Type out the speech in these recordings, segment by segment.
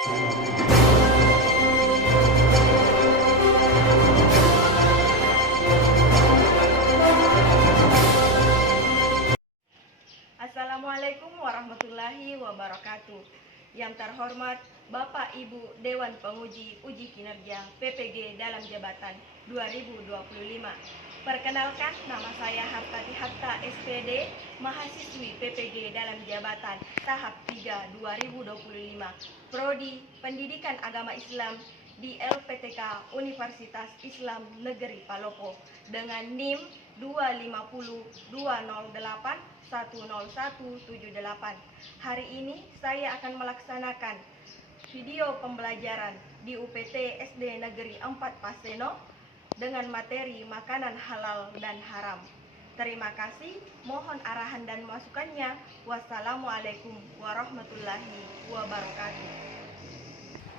Assalamualaikum warahmatullahi wabarakatuh. Yang terhormat Bapak Ibu Dewan Penguji Uji Kinerja PPG dalam jabatan 2025. Perkenalkan, nama saya Hartati Hatta SPD, mahasiswi PPG dalam jabatan tahap 3 2025, Prodi Pendidikan Agama Islam di LPTK Universitas Islam Negeri Palopo dengan NIM 25020810178. Hari ini saya akan melaksanakan video pembelajaran di UPT SD Negeri 4 Paseno dengan materi makanan halal dan haram. Terima kasih, mohon arahan dan masukannya. Wassalamualaikum warahmatullahi wabarakatuh.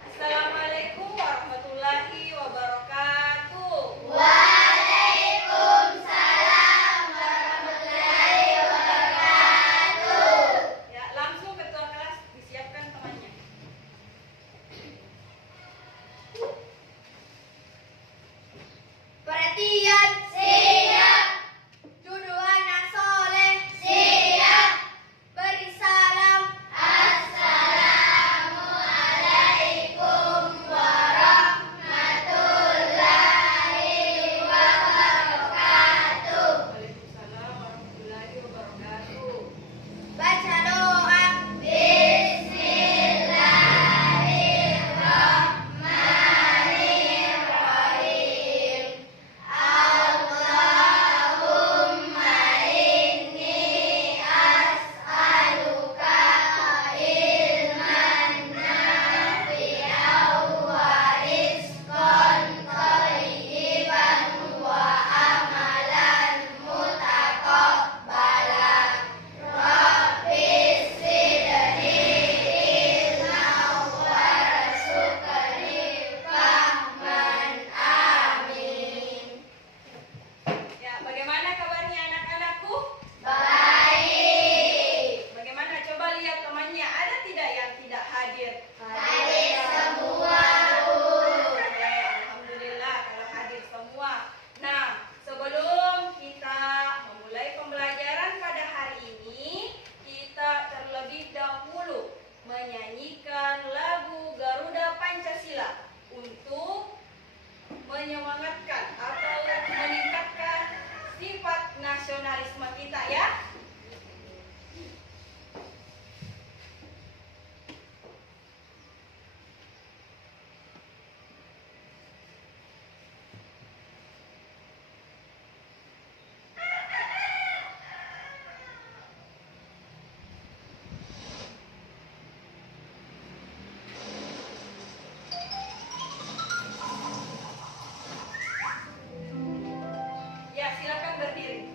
Assalamualaikum warahmatullahi wabarakatuh. Waalaikumsalam warahmatullahi wabarakatuh. Ya, langsung ketua kelas disiapkan temannya. Perhatian, siap. Duduk anak soleh, siap. Beri salam. Assalamualaikum warahmatullahi wabarakatuh. Waalaikumsalam warahmatullahi wabarakatuh. Baca doa. Bismillahirrahmanirrahim. Allahumma inni as'aluka ilman nafi'an wa rizqan thayyiban wa amalan mutaqabbalan. Rabbi zidni ilman warzuqni fahman. Amin. Ya, bagaimana kabarnya anak-anakku? Baik. Bagaimana, coba lihat temannya, ada tidak yang tidak hadir? Hadir semua, Bu. Oke, alhamdulillah kalau hadir semua. Nah, sebelum kita memulai pembelajaran pada hari ini, kita terlebih dahulu menyanyikan lagu Garuda Pancasila untuk menyemangatkan atau meningkatkan sifat nasionalisme kita, ya. Ya, silakan berdiri.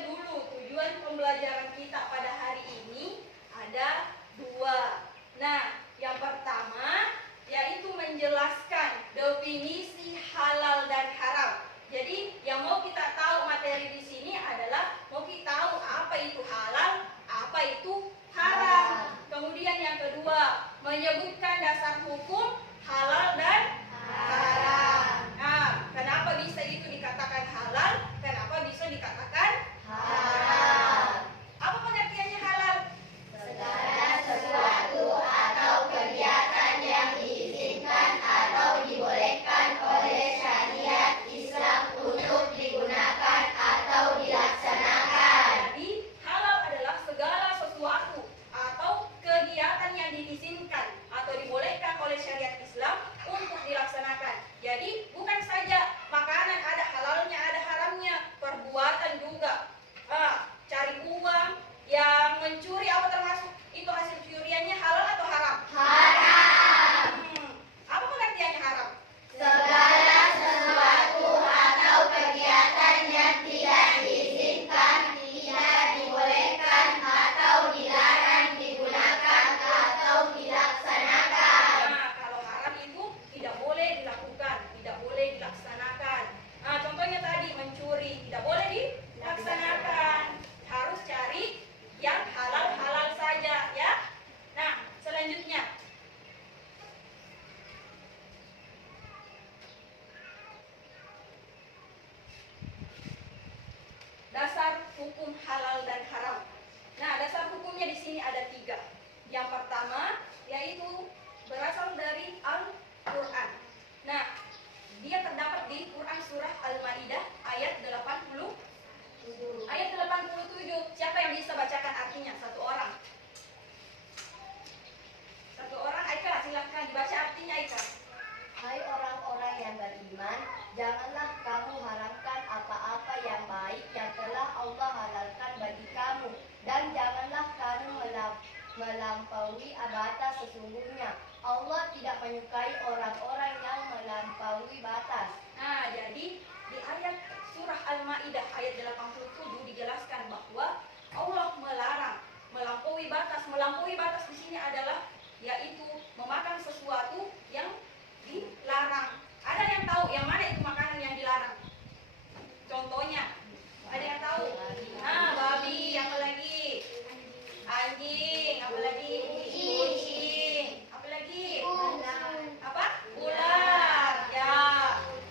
sebenarnya dulu tujuan pembelajaran kita pada hari ini ada dua. Nah, yang pertama yaitu menjelaskan definisi halal dan haram. Jadi yang mau kita tahu materi di sini adalah mau kita tahu apa itu halal, apa itu haram. Kemudian yang kedua menyebutkan dasar hukum halal dan haram. Nah, kenapa bisa itu dikatakan halal? Kenapa bisa dikatakan haram? Apa pengertiannya halal? Segala sesuatu atau kegiatan yang diizinkan atau dibolehkan oleh syariat Islam untuk digunakan atau dilaksanakan. Jadi halal adalah segala sesuatu atau kegiatan yang diizinkan atau dibolehkan oleh syariat Islam untuk dilaksanakan. Jadi bukan saja makanan ada halalnya, ada haramnya, perbuatan juga. Cari uang, yang mencuri apa termasuk? Itu hasil curiannya halal atau haram? Haram. Apa pengertiannya haram? Segala sesuatu atau kegiatan yang tidak diizinkan, tidak dibolehkan atau dilarang digunakan atau dilaksanakan. Nah, kalau haram itu tidak boleh dilakukan, tidak boleh dilaksanakan. Nah, contohnya tadi mencuri tidak boleh dilaksanakan. Harus cari yang halal-halal saja ya. Nah, selanjutnya dasar hukum halal dan haram. Nah, dasar hukumnya di sini ada 3. Yang pertama yaitu berasal dari Al-Quran. Nah, dia terdapat di Quran surah Al-Maidah ayat 87. Siapa yang bisa bacakan artinya? Satu orang. Aika, silakan dibaca artinya, Aika. Hai orang-orang yang beriman, janganlah kamu haramkan apa-apa yang baik yang telah Allah halalkan bagi kamu, dan janganlah kamu melampaui batas. Sesungguhnya Allah tidak menyukai orang-orang yang melampaui batas. Nah, jadi di ayat surah Al-Maidah ayat 87 dijelaskan bahwa Allah melarang melampaui batas. Melampaui batas di sini adalah yaitu memakan sesuatu yang dilarang. Ada yang tahu yang mana itu makanan yang dilarang? Contohnya, ada yang tahu? Nah, babi, apa lagi? Anjing, apa lagi? Kucing, apa lagi? Apa? Ular. Ya,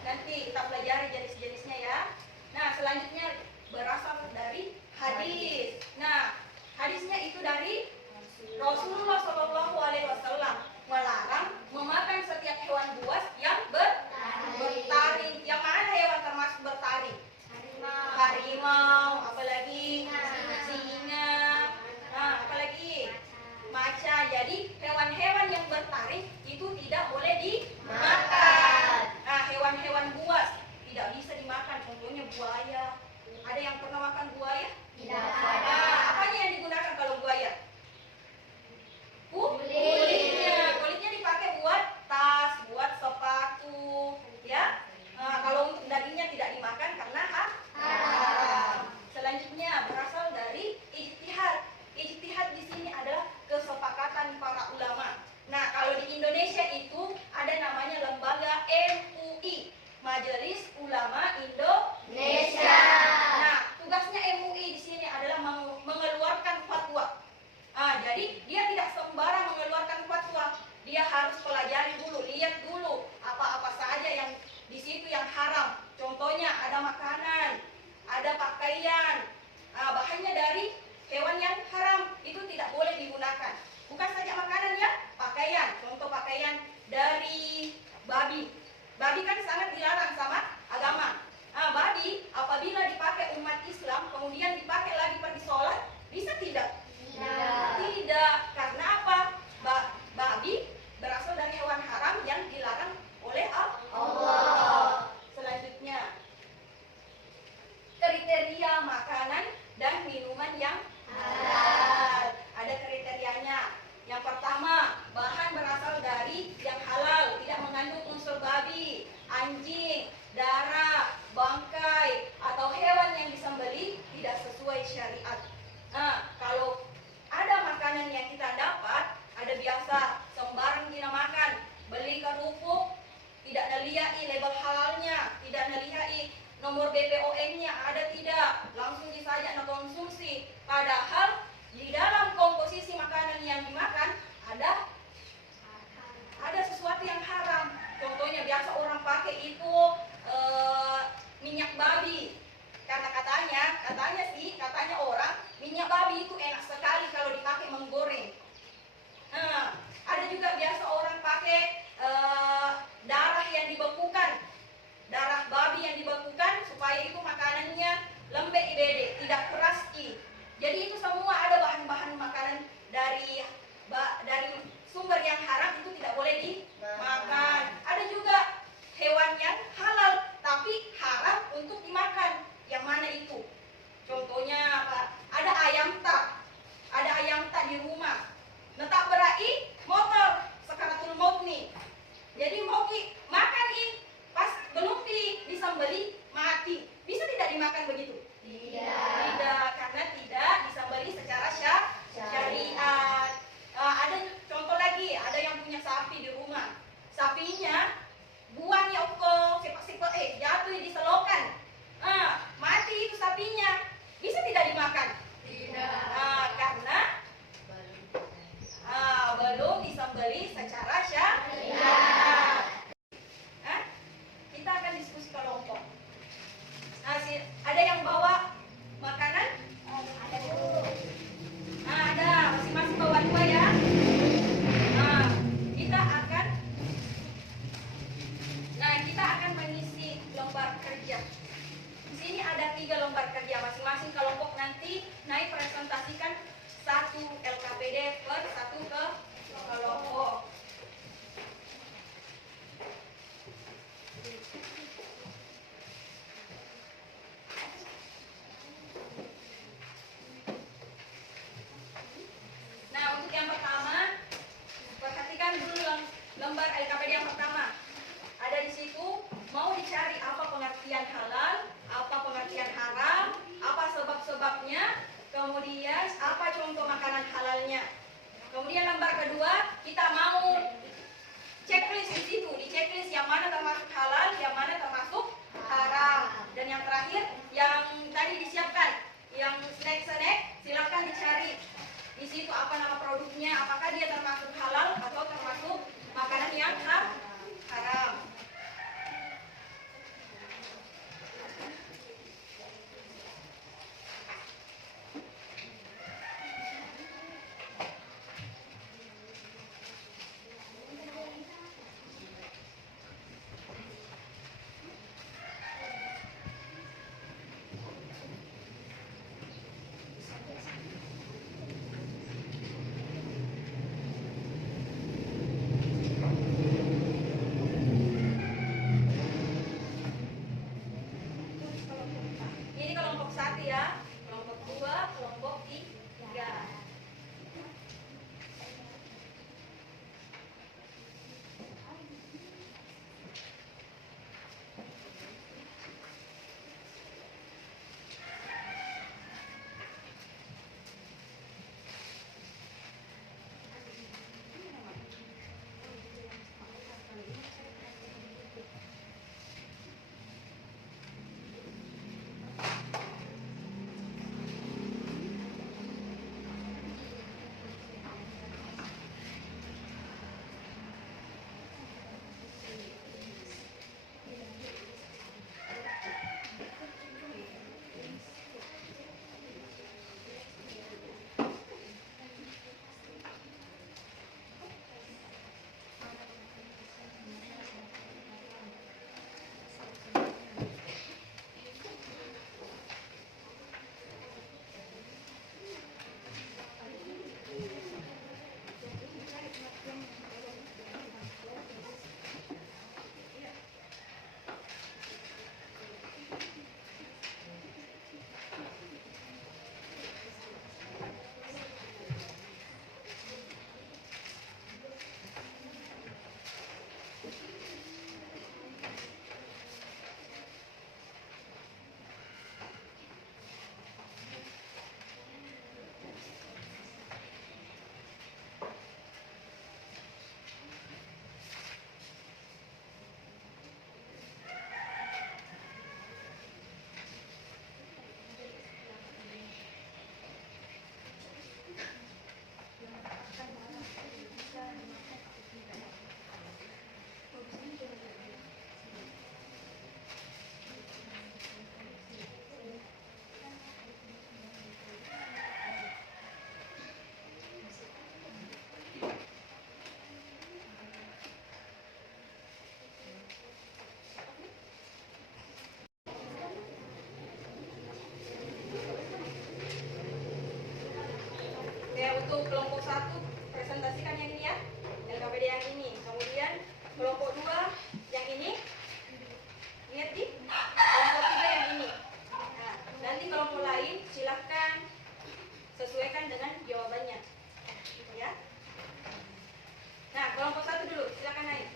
nanti kita pelajari jenis-jenisnya ya. Nah, selanjutnya berasal dari hadis. Nah, hadisnya itu dari Rasulullah SAW melarang memakan setiap hewan buas yang bertaring. Yang mana hewan termasuk bertaring? Harimau, apalagi singa, apalagi macan. Jadi hewan-hewan yang bertaring itu tidak boleh dimakan. Nah, hewan-hewan buas tidak bisa dimakan. Contohnya buaya. Ada yang pernah makan buaya? Tidak ada. Apanya yang digunakan kalau buaya? Kulitnya dipakai buat tas, buat sepatu, ya. Kalau untuk dagingnya tidak dimakan karena haram. Selanjutnya berasal dari ijtihad. Ijtihad di sini adalah kesepakatan para ulama. Nah, kalau di Indonesia itu ada namanya lembaga MUI, Majelis Ulama Indonesia. Nah, tugasnya MUI di sini adalah mengeluarkan fatwa. Jadi dia tidak sembarang mengeluarkan fatwa. Dia harus pelajari dulu, lihat dulu apa-apa saja yang di situ yang haram. Contohnya ada makanan, ada pakaian. Bahannya dari hewan yang haram itu tidak boleh digunakan. Bukan saja makanan ya, pakaian. Contoh pakaian dari babi. Babi kan sangat dilarang sama agama. Babi apabila dipakai umat Islam kemudian dipakai lagi pergi sholat, bisa tidak? Tidak. Karena apa? Babi berasal dari hewan haram yang dilarang oleh Allah. Selanjutnya, kriteria makanan dan minuman yang halal. Ada kriterianya. Yang pertama, bahan berasal dari yang halal, tidak mengandung unsur babi, anjing, darah, bangkai, atau hewan yang disembelih tidak sesuai Karena katanya orang minyak babi itu enak sekali kalau dipakai menggoreng. Nah, ada juga biasa orang pakai darah yang dibekukan, darah babi yang dibekukan supaya itu makanannya lembek ibede, tidak keras i. Jadi itu semua ada bahan-bahan makanan dari sumber yang haram itu tidak boleh dimakan. Ada juga hewan yang halal tapi haram untuk dimakan. Yang mana itu? Contohnya apa? Ada ayam tak di rumah. Netak berai motor sakaratul maut nih. Jadi mau makan pas belum disembeli mati. Bisa tidak dimakan begitu? Tidak, karena tidak disembeli secara syariat. Ada contoh lagi, ada yang punya sapi di rumah. Sapinya buang ya sepak jatuh di selokan. Mati itu sapinya. Bisa tidak dimakan? Tidak. Karena belum disembeli secara syariat. Kita akan diskusi kelompok. Ada yang bawa makanan? Ada. Masing-masing bawa 2 ya. Kita akan mengisi lembar kerja. Di sini ada 3 lembar kerja. Masing-masing kelompok nanti naik presentasikan 1 LKPD per 1 kelompok. Nah, untuk yang pertama, perhatikan dulu lembar LKPD yang pertama. Ada di situ mau dicari apa pengertian halal, apa pengertian haram, apa sebab-sebabnya, kemudian apa contoh makanan halalnya. Kemudian lembar kedua kita mau checklist di situ, di checklist yang mana termasuk halal, yang mana termasuk haram. Dan yang terakhir yang tadi disiapkan, yang snack silakan dicari di situ apa nama produknya, apakah dia termasuk halal atau termasuk makanan yang haram. Ini kelompok 1 ya, kelompok 2, kelompok 3. Untuk kelompok 1 presentasikan yang ini ya, LKPD yang ini. Kemudian kelompok 2 yang ini, lihat di kelompok 3 yang ini. Nah, nanti kelompok lain silahkan sesuaikan dengan jawabannya, ya. Nah, kelompok 1 dulu, silakan naik.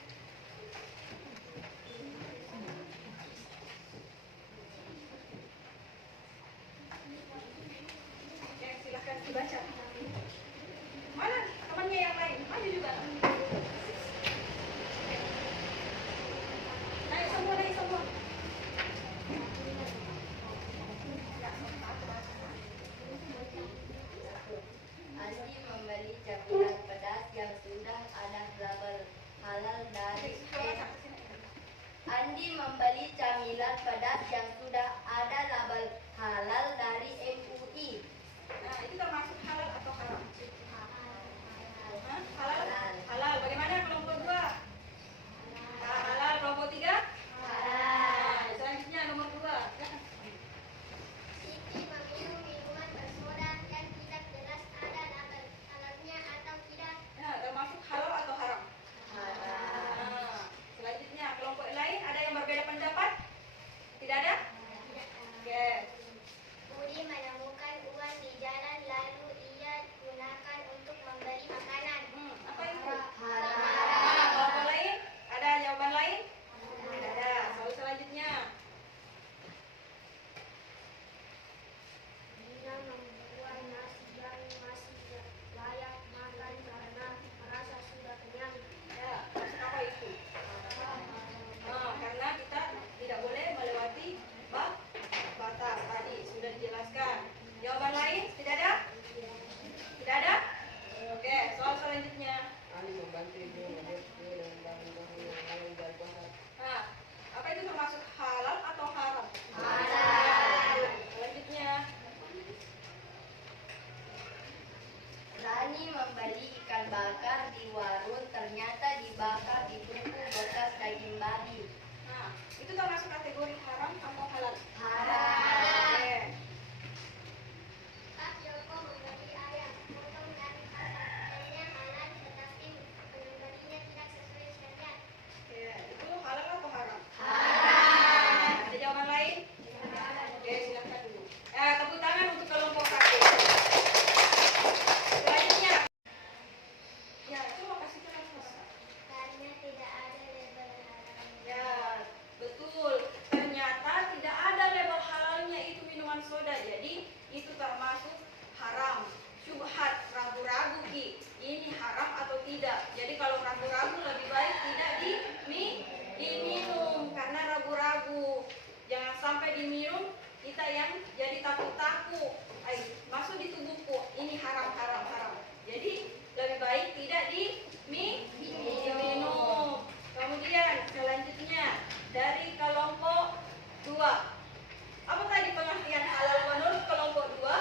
Oke, silakan dibaca. Mana temannya yang lain? Maju juga. Naik semua, naik semua. Andi membeli camilan pedas yang sudah ada label halal dari Andi membeli camilan pedas yang sudah ada label halal dari MUI. Nah, itu termasuk halal atau haram? Hah? Halal? Halal. Halal. Bagaimana kelompok 2? Halal. Kelompok 3? Nah, selanjutnya nomor 2. Siti meminum minuman bersoda yang tidak jelas ada label halalnya atau tidak. Nah, termasuk halal atau haram? Halal. Nah, selanjutnya kelompok lain ada yang berbeda pendapat? Tidak ada? Oke. Budi menemukan uang di jalan lalu ia gunakan untuk membeli makanan. Apa itu? Haram. Nah, kelompok lain? Ada jawaban lain? Tidak ada. Lalu selanjutnya. Dina membuat nasi yang masih layak makan karena merasa sudah kenyang. Ya, maksud apa itu? Karena kita tidak boleh melewati batas tadi sudah dijelaskan. Jawaban lain tidak ada? Tidak ada? Oke, soal selanjutnya. Membantu ibu mengerti dengan bahan-bahan yang lain dari bahan. Nah, apa itu termasuk halal atau haram? Halal. Selanjutnya. Rani membeli ikan bakar di warung, ternyata dibakar di bumbu bekas daging babi. Nah, itu termasuk kategori haram atau halal? Haram. Oke. Pak Joko membeli ayam potong dari pasar. Harganya halal tetapi pembelinya tidak sesuai syariat. Oke, itu halal atau haram? Haram. Ada jawaban lain? Oke, silakan dulu. Tepuk tangan untuk kelompok 1. Selanjutnya. Ya, coba kasih tahu Mas. Karena tidak ada label halalnya. Ya, betul. Ternyata tidak ada label halalnya itu minuman soda. Jadi, itu termasuk haram. Syubhat, ragu-ragu Ki. Ini haram atau tidak? Jadi kalau ragu-ragu lebih baik tidak diminum karena ragu-ragu. Jangan sampai diminum kita yang jadi takut-takut. Masuk di tubuhku. Ini haram. Jadi lebih baik tidak diminum. Kemudian selanjutnya dari kelompok 2. Apa tadi pengertian halal menurut kelompok 2?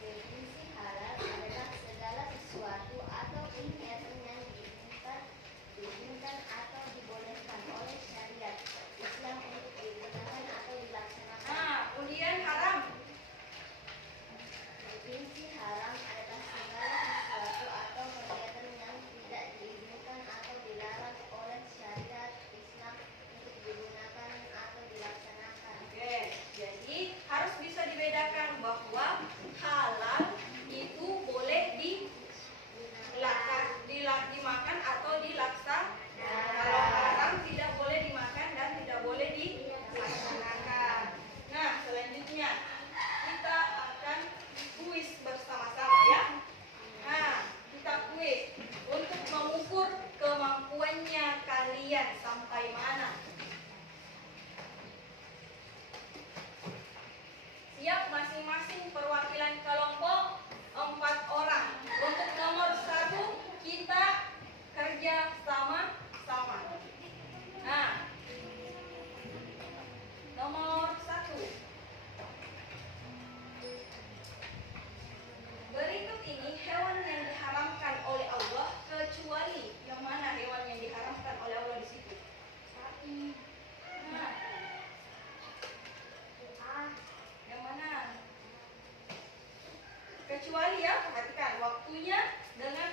Definisi halal adalah segala sesuatu atau kegiatan yang diizinkan atau dibolehkan oleh syariat Islam untuk digunakan atau dilaksanakan. Nah, kemudian haram. Definisi haram adalah segala sesuatu atau kegiatan yang tidak diizinkan atau dilarang oleh syariat Islam untuk digunakan kecuali ya perhatikan waktunya dengan